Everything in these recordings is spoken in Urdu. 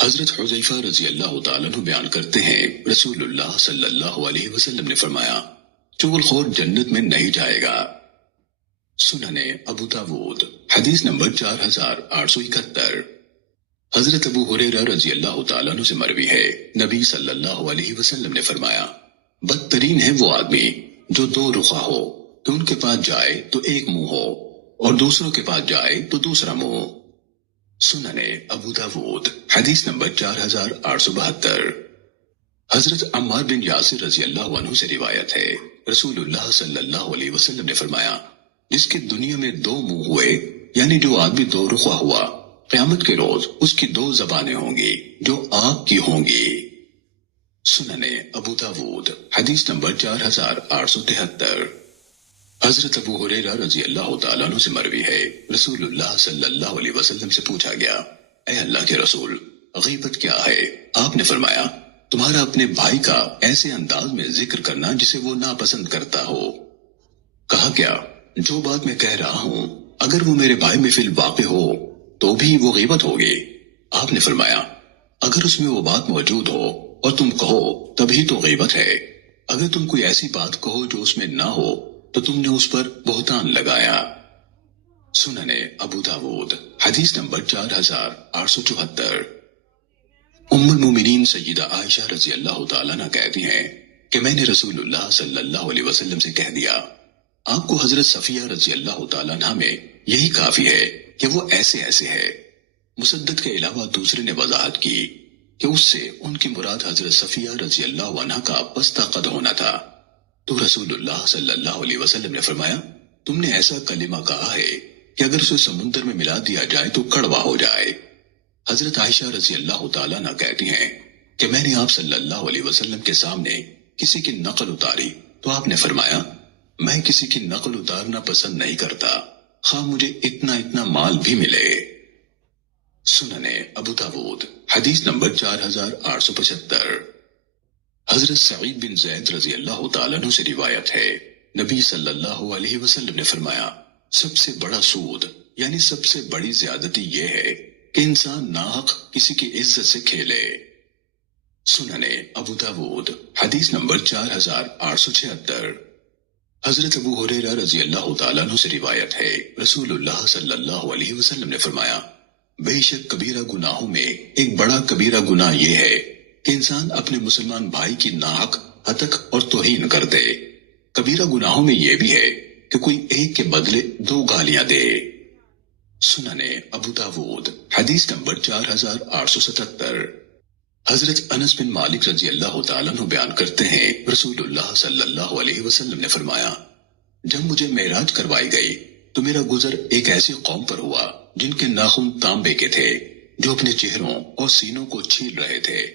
حضرت حذیفہ رضی اللہ تعالیٰ عنہ بیان کرتے ہیں، رسول اللہ صلی اللہ علیہ وسلم نے فرمایا، چغل خور جنت میں نہیں جائے گا۔ سنن ابو داود حدیث نمبر 4871۔ حضرت ابو ہریرہ رضی اللہ تعالیٰ عنہ سے مروی ہے، نبی صلی اللہ علیہ وسلم نے فرمایا، بدترین ہے وہ آدمی جو دو رخا ہو، کہ ان کے پاس جائے تو ایک منہ ہو اور دوسروں کے پاس جائے تو دوسرا منہ۔ سنن ابو داود حدیث نمبر 4872۔ حضرت عمار بن یاسر رضی اللہ عنہ سے روایت ہے، رسول اللہ صلی اللہ علیہ وسلم نے فرمایا، جس کے دنیا میں دو منہ ہوئے، یعنی جو آدمی دو رخا ہوا، قیامت کے روز اس کی دو زبانیں ہوں گی جو آگ کی ہوں گی۔ سنن ابو داود حدیث نمبر 4873۔ حضرت ابو ہریرہ رضی اللہ تعالیٰ عنہ سے مروی ہے، رسول اللہ صلی اللہ علیہ وسلم سے پوچھا گیا، اے اللہ کے رسول، غیبت کیا ہے؟ آپ نے فرمایا، تمہارا اپنے بھائی کا ایسے انداز میں ذکر کرنا جسے وہ ناپسند کرتا ہو۔ کہا کیا؟ جو بات میں کہہ رہا ہوں اگر وہ میرے بھائی میں فی الواقع ہو تو بھی وہ غیبت ہوگی۔ آپ نے فرمایا، اگر اس میں وہ بات موجود ہو اور تم کہو تبھی تو غیبت ہے، اگر تم کوئی ایسی بات کہو جو اس میں نہ ہو تو تم نے اس پر بہتان لگایا۔ سنن ابو داود حدیث نمبر 4874۔ ام المومنین سیدہ عائشہ رضی اللہ تعالیٰ عنہ کہتی ہیں کہ میں نے رسول اللہ صلی اللہ علیہ وسلم سے کہہ دیا، آپ کو حضرت صفیہ رضی اللہ تعالیٰ عنہ میں یہی کافی ہے کہ وہ ایسے ایسے ہے۔ مسدد کے علاوہ دوسرے نے وضاحت کی کہ اس سے ان کی مراد حضرت صفیہ رضی اللہ عنہ کا پستہ قد ہونا تھا، تو رسول اللہ صلی اللہ علیہ وسلم نے فرمایا، تم نے ایسا کلمہ کہا ہے کہ اگر اسے سمندر میں ملا دیا جائے تو کڑوا ہو جائے۔ حضرت عائشہ رضی اللہ تعالیٰ عنہ کہتی ہیں کہ میں نے آپ صلی اللہ علیہ وسلم کے سامنے کسی کی نقل اتاری تو آپ نے فرمایا، میں کسی کی نقل اتارنا پسند نہیں کرتا، خواہ مجھے اتنا اتنا مال بھی ملے۔ سنن ابو داود حدیث نمبر 4875۔ حضرت سعید بن زید رضی اللہ تعالیٰ عنہ سے روایت ہے، نبی صلی اللہ علیہ وسلم نے فرمایا، سب سے بڑا سود یعنی سب سے بڑی زیادتی یہ ہے کہ انسان ناحق کسی کی عزت سے کھیلے۔ سنن ابو داود حدیث نمبر 4876۔ حضرت ابو ہریرہ رضی اللہ تعالیٰ عنہ سے روایت ہے، رسول اللہ صلی اللہ علیہ وسلم نے فرمایا، بے شک کبیرہ گناہوں میں ایک بڑا کبیرہ گناہ یہ ہے کہ انسان اپنے مسلمان بھائی کی ناحق ہتک اور توہین کر دے۔ کبیرہ گناہوں میں یہ بھی ہے کہ کوئی ایک کے بدلے دو گالیاں دے۔ سنن ابو داود حدیث نمبر 4877۔ حضرت انس بن مالک رضی اللہ تعالیٰ عنہ بیان کرتے ہیں، رسول اللہ صلی اللہ علیہ وسلم نے فرمایا، جب مجھے معراج کروائی گئی تو میرا گزر ایک ایسی قوم پر ہوا جن کے ناخن تانبے کے تھے، جو اپنے چہروں اور سینوں کو چھیل رہے تھے۔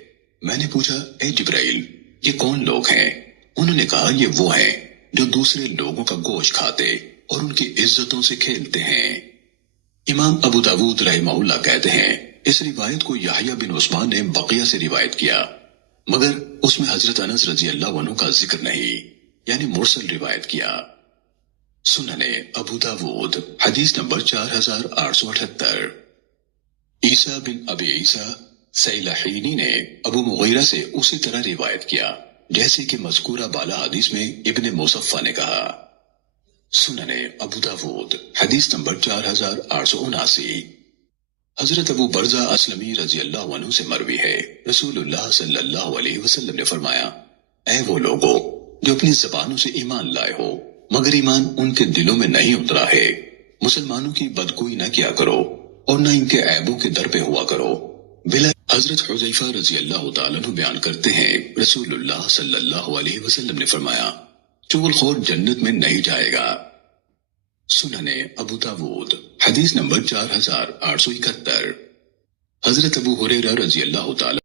میں نے پوچھا، اے جبرائیل، یہ کون لوگ ہیں؟ انہوں نے کہا، یہ وہ ہیں جو دوسرے لوگوں کا گوشت کھاتے اور ان کی عزتوں سے کھیلتے ہیں۔ امام ابو داود رحمہ اللہ کہتے ہیں، اس روایت کو یحییٰ بن عثمان نے بقیہ سے روایت کیا، مگر اس میں حضرت انس رضی اللہ عنہ کا ذکر نہیں، یعنی مرسل روایت کیا۔ سنن ابو داود حدیث نمبر 4878۔ عیسیٰ بن ابی عیسیٰ سیلحینی نے ابو مغیرہ سے اسی طرح روایت کیا جیسے کہ مذکورہ بالا حدیث میں ابن مصفہ نے کہا۔ سنن ابو داود حدیث نمبر 4879۔ حضرت ابو برزہ اسلمی رضی اللہ عنہ سے مروی ہے، رسول اللہ صلی اللہ علیہ وسلم نے فرمایا، اے وہ لوگو جو اپنی زبانوں سے ایمان لائے ہو مگر ایمان ان کے دلوں میں نہیں اترا ہے، مسلمانوں کی بدگوئی نہ کیا کرو اور نہ ان کے عیبوں کے در پہ ہوا کرو۔ بلا حضرت حذیفہ رضی اللہ تعالیٰ عنہ بیان کرتے ہیں، رسول اللہ صلی اللہ علیہ وسلم نے فرمایا، چغل خور جنت میں نہیں جائے گا۔ سنن ابو داود حدیث نمبر 4871۔ حضرت ابو ہریرہ رضی اللہ تعالیٰ